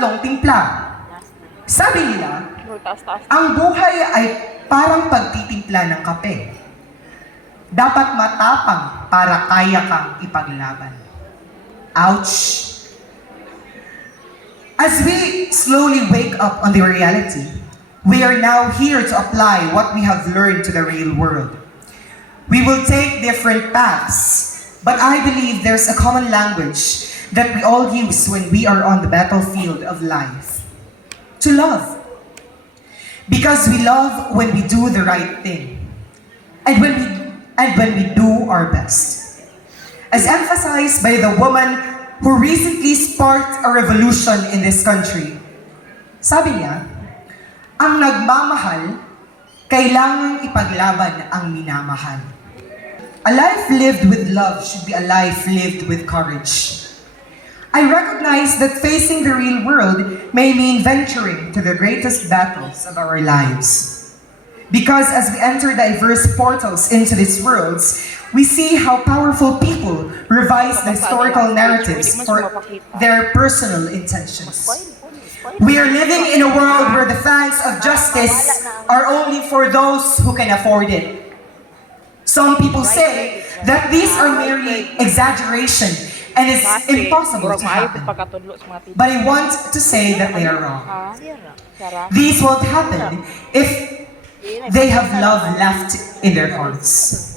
Pangatlong timpla. Sabi nila, ang buhay ay parang pagtitimpla ng kape. Dapat matapang para kaya kang ipaglaban. Ouch! As we slowly wake up on the reality, we are now here to apply what we have learned to the real world. We will take different paths, but I believe there's a common language that we all use when we are on the battlefield of life. To love. Because we love when we do the right thing. And when we do our best. As emphasized by the woman who recently sparked a revolution in this country. Sabi niya, ang nagmamahal, kailangang ipaglaban ang minamahal. A life lived with love should be a life lived with courage. I recognize that facing the real world may mean venturing to the greatest battles of our lives. Because as we enter diverse portals into these worlds, we see how powerful people revise the historical narratives for their personal intentions. We are living in a world where the fangs of justice are only for those who can afford it. Some people say that these are merely exaggeration and it's impossible to happen. But I want to say that they are wrong. These won't happen if they have love left in their hearts.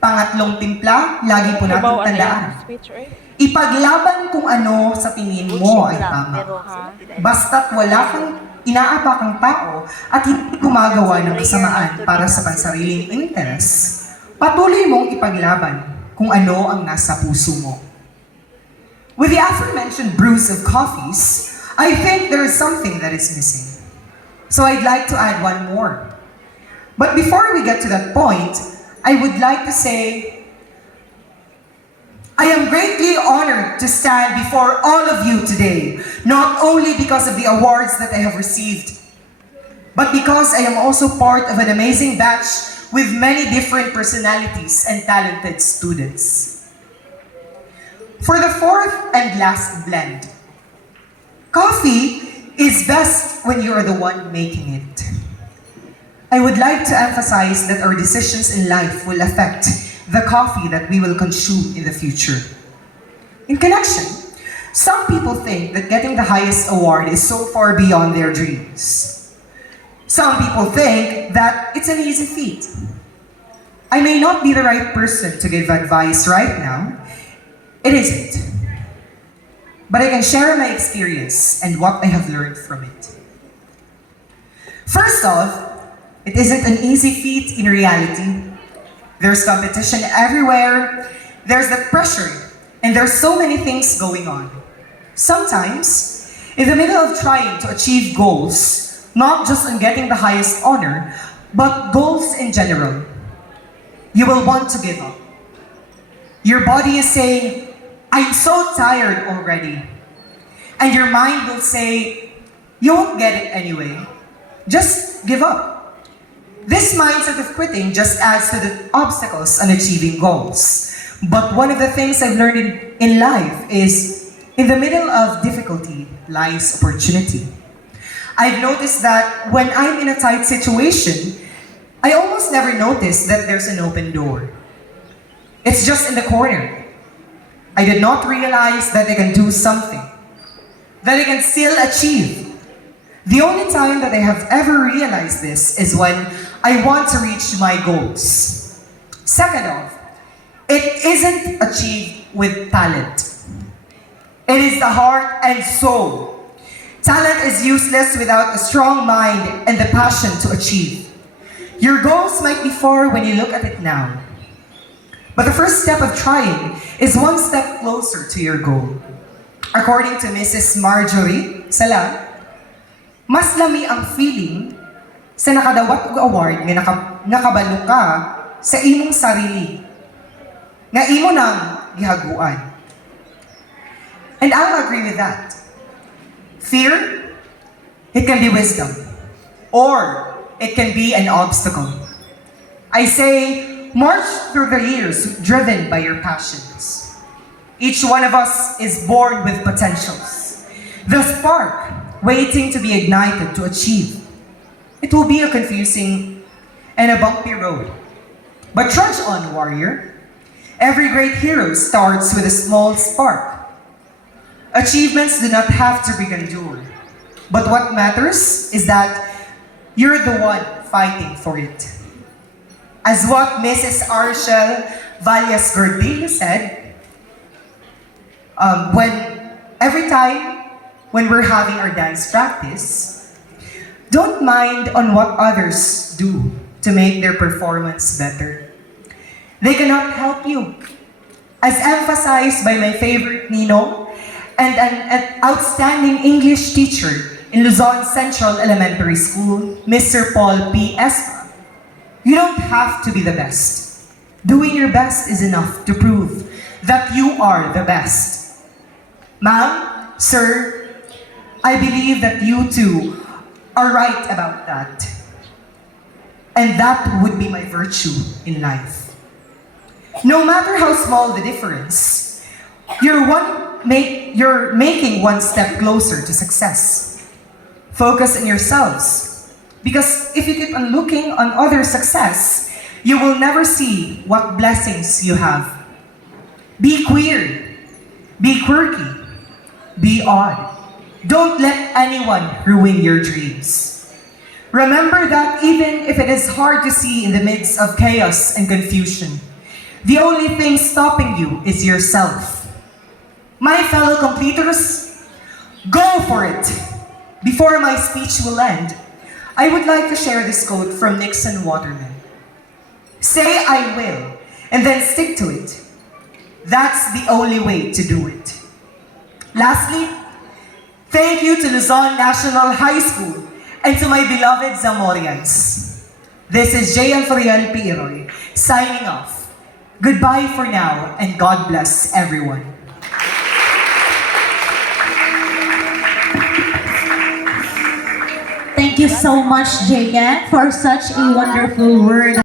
Pangatlong timpla, lagi po natin tandaan. Ipaglaban kung ano sa tingin mo ay tama. Basta't wala kang inaapakang tao at hindi gumagawa ng kasamaan para sa pansariling interes, patuloy mong ipaglaban kung ano ang nasa puso mo. With the aforementioned brews of coffees, I think there is something that is missing. So I'd like to add one more. But before we get to that point, I would like to say, I am greatly honored to stand before all of you today, not only because of the awards that I have received, but because I am also part of an amazing batch with many different personalities and talented students. For the fourth and last blend, coffee is best when you are the one making it. I would like to emphasize that our decisions in life will affect the coffee that we will consume in the future. In connection, some people think that getting the highest award is so far beyond their dreams. Some people think that it's an easy feat. I may not be the right person to give advice right now. It isn't. But I can share my experience and what I have learned from it. First off, it isn't an easy feat in reality. There's competition everywhere, there's the pressure, and there's so many things going on. Sometimes, in the middle of trying to achieve goals, not just on getting the highest honor, but goals in general, you will want to give up. Your body is saying, I'm so tired already. And your mind will say, you won't get it anyway. Just give up. This mindset of quitting just adds to the obstacles on achieving goals. But one of the things I've learned in life is, in the middle of difficulty lies opportunity. I've noticed that when I'm in a tight situation, I almost never notice that there's an open door. It's just in the corner. I did not realize that I can do something, that I can still achieve. The only time that I have ever realized this is when I want to reach my goals. Second off, it isn't achieved with talent. It is the heart and soul. Talent is useless without a strong mind and the passion to achieve. Your goals might be far when you look at it now. But the first step of trying is one step closer to your goal. According to Mrs. Marjorie Sala, mas lami ang feeling sa nakadawat og award nga nakabalo ka sa imong sarili nga imo nang gihaguan. And I'll agree with that. Fear, it can be wisdom, or it can be an obstacle. I say, march through the years driven by your passions. Each one of us is born with potentials. The spark waiting to be ignited to achieve. It will be a confusing and a bumpy road. But trudge on, warrior. Every great hero starts with a small spark. Achievements do not have to be endured. But what matters is that you're the one fighting for it. As what Mrs. Arshel Valles Gordillo said, every time when we're having our dance practice, don't mind on what others do to make their performance better. They cannot help you. As emphasized by my favorite Ninong and an outstanding English teacher in Luzon Central Elementary School, Mr. Paul P. Espa, you don't have to be the best. Doing your best is enough to prove that you are the best. Ma'am, sir, I believe that you too are right about that. And that would be my virtue in life. No matter how small the difference, you're making one step closer to success. Focus on yourselves, because if you keep on looking on other success, you will never see what blessings you have. Be queer, be quirky, be odd. Don't let anyone ruin your dreams. Remember that even if it is hard to see in the midst of chaos and confusion, the only thing stopping you is yourself. My fellow completers, go for it! Before my speech will end, I would like to share this quote from Nixon Waterman. Say I will, and then stick to it. That's the only way to do it. Lastly, thank you to Luzon National High School and to my beloved Zamorians. This is Friel Yroy signing off. Goodbye for now, and God bless everyone. Thank you so much, Jagan, for such a wonderful word.